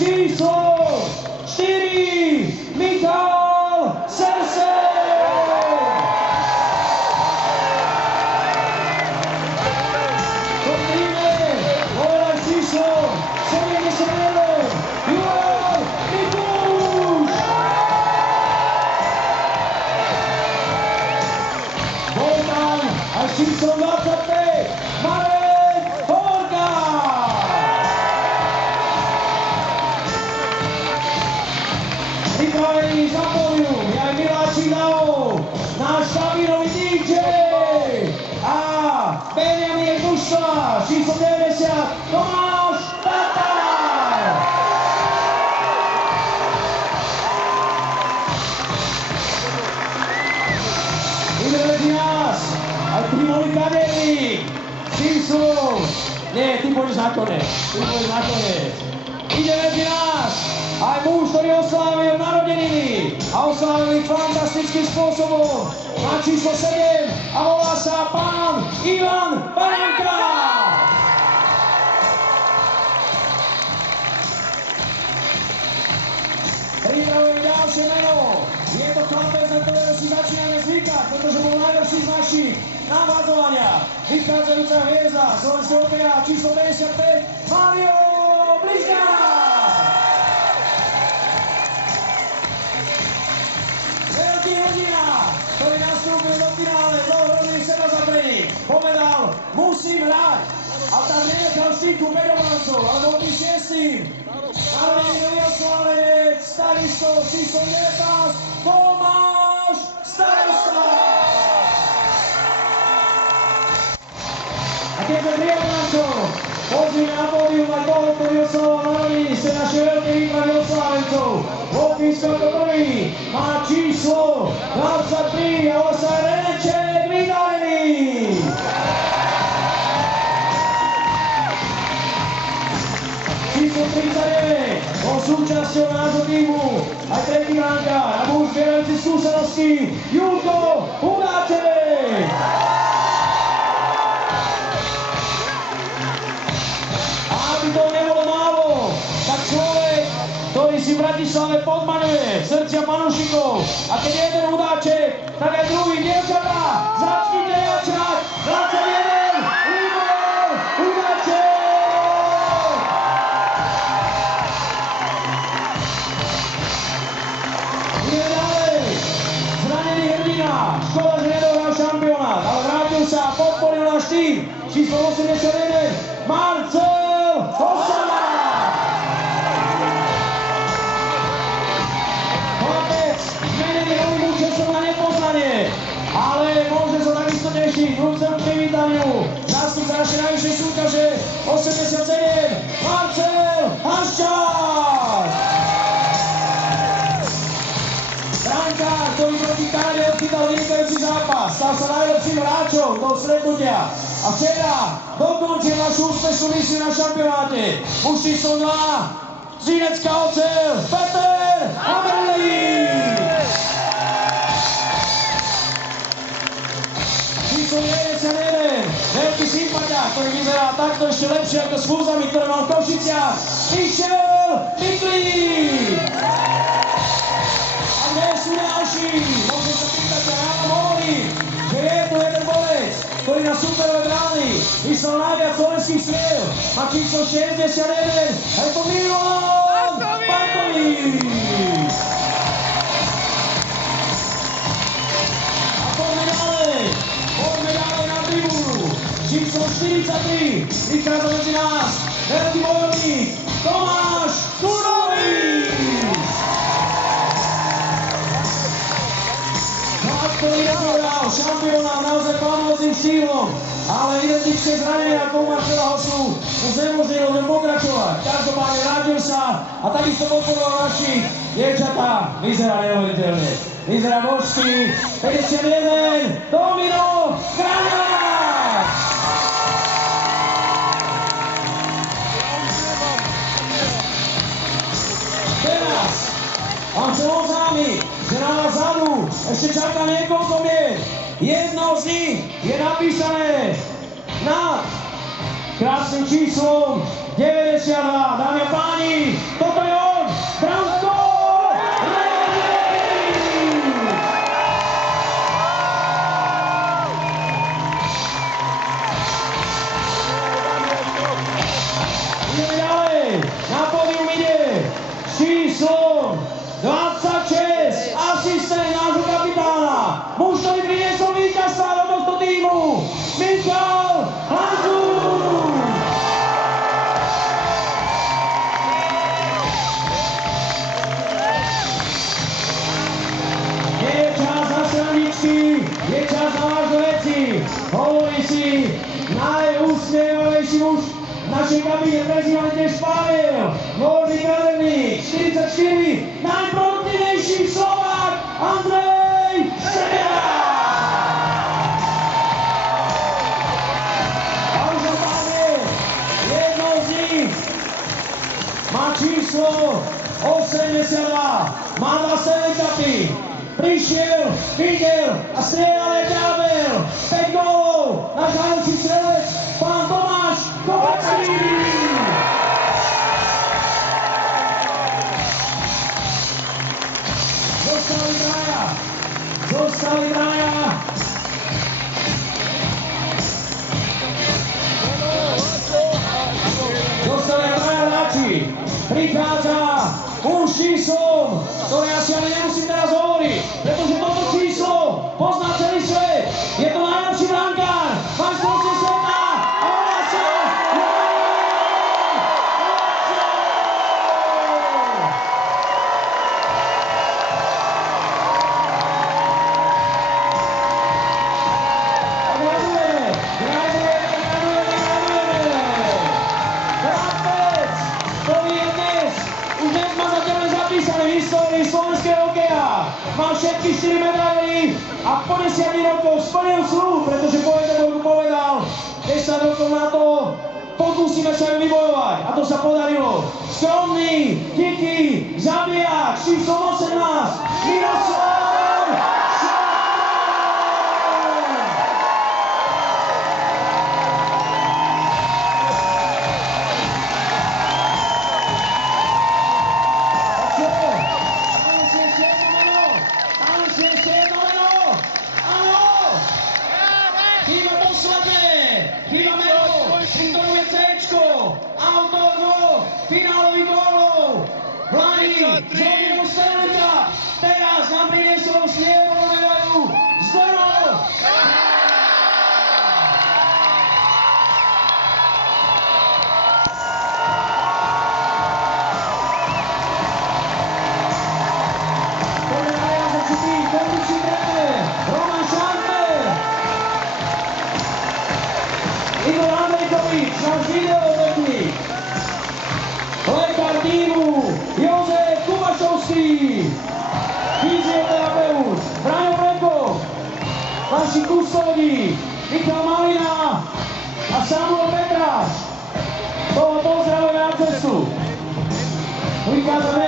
číslo 4, Michal Sersen. Číslo 25, Marek Horka. Pripravený za pódium je aj Miláčik Davo, náš kabínový DJ. A Benjamin Bušta, číslo 90, Tomáš Tatar. Ide medzi nás aj Primovi Kaderík, číslo... Nie, ty pôjdeš nakoniec. Ide medzi nás aj muž, ktorý oslávil narodeniny a oslávil ich fantastickým spôsobom. Má číslo 7 a volá sa pán Ivan Baranka. Pripravujem ďalšie meno. Je to chlapec, na ktorého si začíname zvykať, pretože bol najlepší z našich navádzovania. Vychádzajúca hviezda slovenského hokeja číslo 55, Mario Bližňák. Veľký hrdina, ktorý nastúpil do finále dlhorodných sebazabrení, povedal, musím hrať. A tam nenechal štýku 5 obrancov, ale bol tým 6. Narodený oslávenec, takisto číslo 19, Tomáš Starosta. A keď sme 3 obrancov, pozvíme na pódium aj toho, ktorý oslavoval narodeniny z našej veľkej výpravy oslávencov. Vopísko ako prvý má číslo 23 a osá Reneček vydarený. Číslo 39, bol súčasťou nášho týmu, aj tretí brankár a muž zbierajúci skúsenosti, Julko Hudáček. A aby to nebolo málo, tak človek, ktorý si v Bratislave podmaňuje srdcia fanúšikov, a keď je jeden Hudáček, tak aj druhý, dievčatá, začnite jačať, 21, Libor Hudáček. Škoda, že nedohral šampionát, ale vrátil sa a podporil náš tým. Číslo 81, Marcel Osama. Chlapec, zmenený novým účesom na nepoznanie, ale môže sa takisto tešiť vrúcemu privítaniu. Zástupca našej najvyššej súťaže 87, Marcel Haščák. Brankár, ktorý proti Kanade odchytal vynikajúci zápas, stal sa najlepším hráčom do stretnutia a včera dokončil našu úspešnú misiu na šampionáte. Muž číslo 2, Zínecká oceľ, Peter Hamerlík. Číslo 91, veľký sympatiák, ktorý vyzerá takto ešte lepšie ako s fúzami, ktoré mal v Košiciach, Michel Miklík. Kde sú ďalší? Môžem sa pýtať, ja vám hovorím, že je tu jeden borec, ktorý na superové brány vyslal najviac slovenských striel. Má číslo 61, a je to Milan Bartovík. A poďme ďalej na tribúnu. Číslo 43, vychádza medzi nás, veľký bojovník, Tomáš Kurovík. Ktorý nepovedal šampionát naozaj plánovacím štýlom, ale identické zranenia ako u Marcela Hosu mu znemožnilo pokračovať. Každopádne vrátil sa a takisto podporoval našich dievčatá. Vyzerá neuveriteľne. Vyzerá božský. 51, Domino Graňák! Teraz vám chcem oznámiť, že na nás vzadu ešte čaká niekoľko mien. Jedno z nich je napísané nad krásnym číslom 92. Dámy a páni, toto je je čas na vážne veci. Hovorí si najúsmievavejší muž v našej kabíne, prezývaný tiež Pavel, Gorný Kaderník, 44, najproduktívnejší Slovák, Andrej Šeria. Každopádne, jedno z nich má číslo 82, má 2 Stanley Cupy. Prišiel, videl a strieľal jak ďábel. 5 gólov, náš najlepší strelec, pán Tomáš Kovačík. Zostali traja. Zostali traja hráči. Prichádza už číslom, ktoré asi ani nemusím teraz hovoriť, pretože toto číslo pozná celý svet. Je to najlepší brankár, majstrovstve sveta a volá sa slovenského hokeja. Mal všetky 4 medaily a po 10 rokov splnil sľub, pretože povedal, 10 rokov na to pokúsime sa ju vybojovať. A to sa podarilo. Skromný, tichý, zabijak, číslom 18, Miroslav Chýba meno, ktorú je C-čko, autor finálových gólov, Vlani, Zóniho Stanleyka, teraz nám priniesol striebornú medailu Zdeno. Poďme na raz začutý, kondičný tréner, Roman Šantner. Igor Andrejkovič, náš videotechnik. Lekár týmu, Jozef Kubašovský. Fyzioterapeut, Braňo Brekov. Naši kustódi, Michal Malina a Samuel Petráš. Toho pozdravujem na cestu. Vychádza